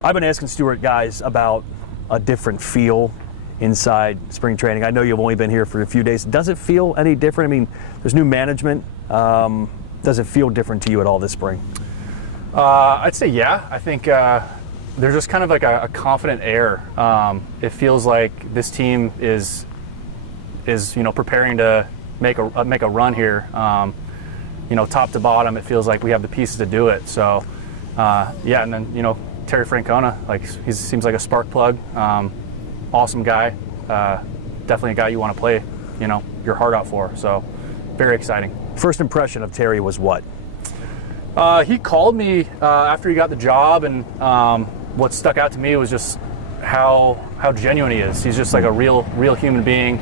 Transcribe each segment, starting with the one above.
I've been asking Stuart guys about a different feel inside spring training. I know you've only been here for a few days. Does it feel any different? I mean, there's new management. Does it feel different to you at all this spring? I'd say yeah. I think there's just kind of like a confident air. It feels like this team is preparing to make a run here. Top to bottom, it feels like we have the pieces to do it. So yeah, and then Terry Francona, he seems like a spark plug. Awesome guy. Definitely a guy you want to play, your heart out for. So very exciting. First impression of Terry was what? He called me after he got the job, and what stuck out to me was just how genuine he is. He's just like a real human being.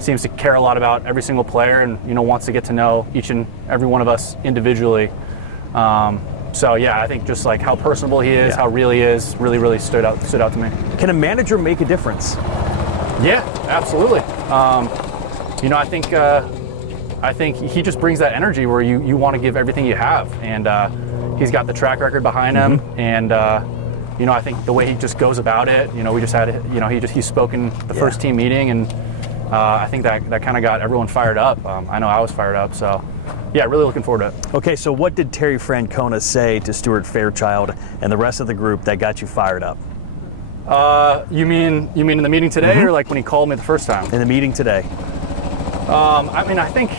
Seems to care a lot about every single player, and wants to get to know each and every one of us individually. So yeah, I think just like how personable he is, how real he is, really stood out to me. Can a manager make a difference? Yeah, absolutely. I think he just brings that energy where you want to give everything you have, and he's got the track record behind him, and I think the way he just goes about it. We just had he spoke in the first team meeting, and I think that kind of got everyone fired up. I know I was fired up, so yeah, really looking forward to it. Okay, so what did Terry Francona say to Stuart Fairchild and the rest of the group that got you fired up? You mean in the meeting today, or like when he called me the first time? In the meeting today. I think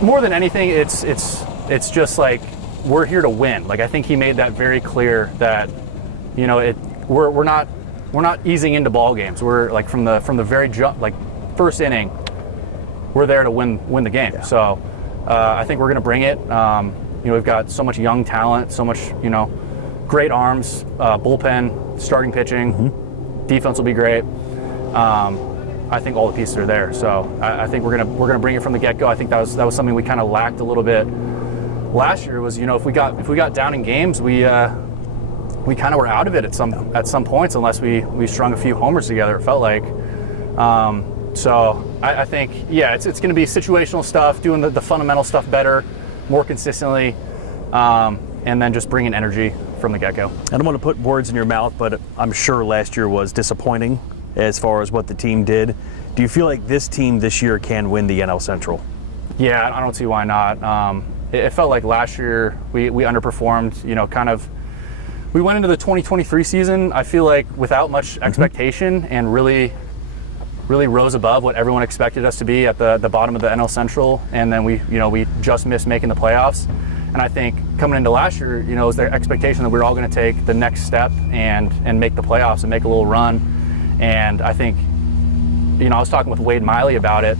more than anything, it's just like we're here to win. Like I think he made that very clear that we're not easing into ball games. We're like from the very first inning, we're there to win the game. Yeah. So I think we're going to bring it. We've got so much young talent, so much great arms, bullpen, starting pitching, defense will be great. I think all the pieces are there. So I think we're gonna bring it from the get-go. I think that was something we kind of lacked a little bit last year. Was if we got down in games, we kind of were out of it at some points unless we strung a few homers together. It felt like. So I think it's going to be situational stuff, doing the fundamental stuff better, more consistently, and then just bringing energy from the get-go. I don't want to put words in your mouth, but I'm sure last year was disappointing as far as what the team did. Do you feel like this team this year can win the NL Central? Yeah, I don't see why not. It felt like last year we underperformed. We went into the 2023 season, I feel like, without much expectation, and really rose above what everyone expected us to be at the bottom of the NL Central, and then we just missed making the playoffs. And I think coming into last year, it was their expectation that we were all going to take the next step and make the playoffs and make a little run. And I think, I was talking with Wade Miley about it.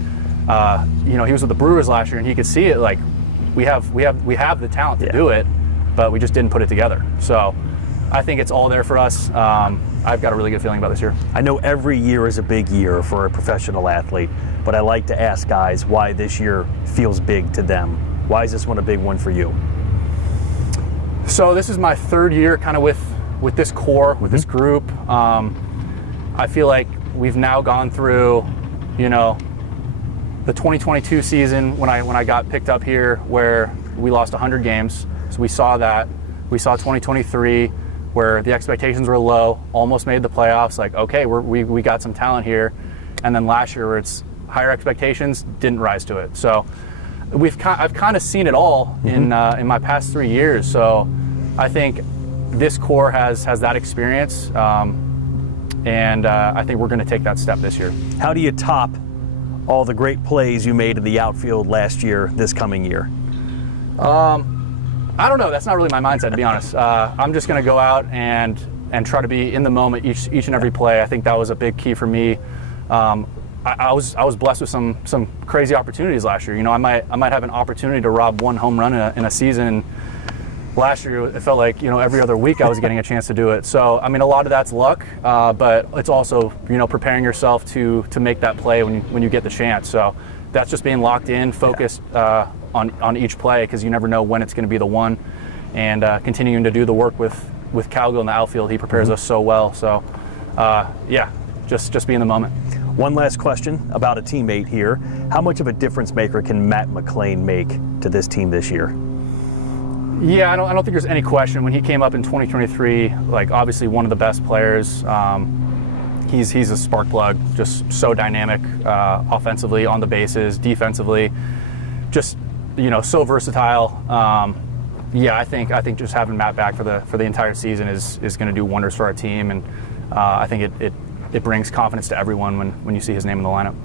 He was with the Brewers last year, and he could see it. Like we have the talent to do it, but we just didn't put it together. So I think it's all there for us. I've got a really good feeling about this year. I know every year is a big year for a professional athlete, but I like to ask guys why this year feels big to them. Why is this one a big one for you? So this is my third year kind of with this core, with this group. I feel like we've now gone through, the 2022 season when I got picked up here, where we lost 100 games. So we saw that. We saw 2023, where the expectations were low, almost made the playoffs. Like, okay, we got some talent here. And then last year, where it's higher expectations, didn't rise to it. So I've kind of seen it all in my past 3 years. So I think this core has that experience. And I think we're going to take that step this year. How do you top all the great plays you made in the outfield last year, this coming year? I don't know. That's not really my mindset, to be honest. I'm just going to go out and try to be in the moment each and every play. I think that was a big key for me. I was blessed with some crazy opportunities last year. I might have an opportunity to rob one home run in a season. Last year, it felt like every other week I was getting a chance to do it. So a lot of that's luck, but it's also preparing yourself to make that play when you get the chance. So that's just being locked in, focused on each play, because you never know when it's going to be the one, and continuing to do the work with Calgo in the outfield. He prepares us so well. So just be in the moment. One last question about a teammate here. How much of a difference maker can Matt McLain make to this team this year? Yeah, I don't think there's any question. When he came up in 2023, like obviously one of the best players. He's a spark plug, just so dynamic offensively, on the bases, defensively, just so versatile. Yeah, I think just having Matt back for the entire season is going to do wonders for our team, and I think it brings confidence to everyone when you see his name in the lineup.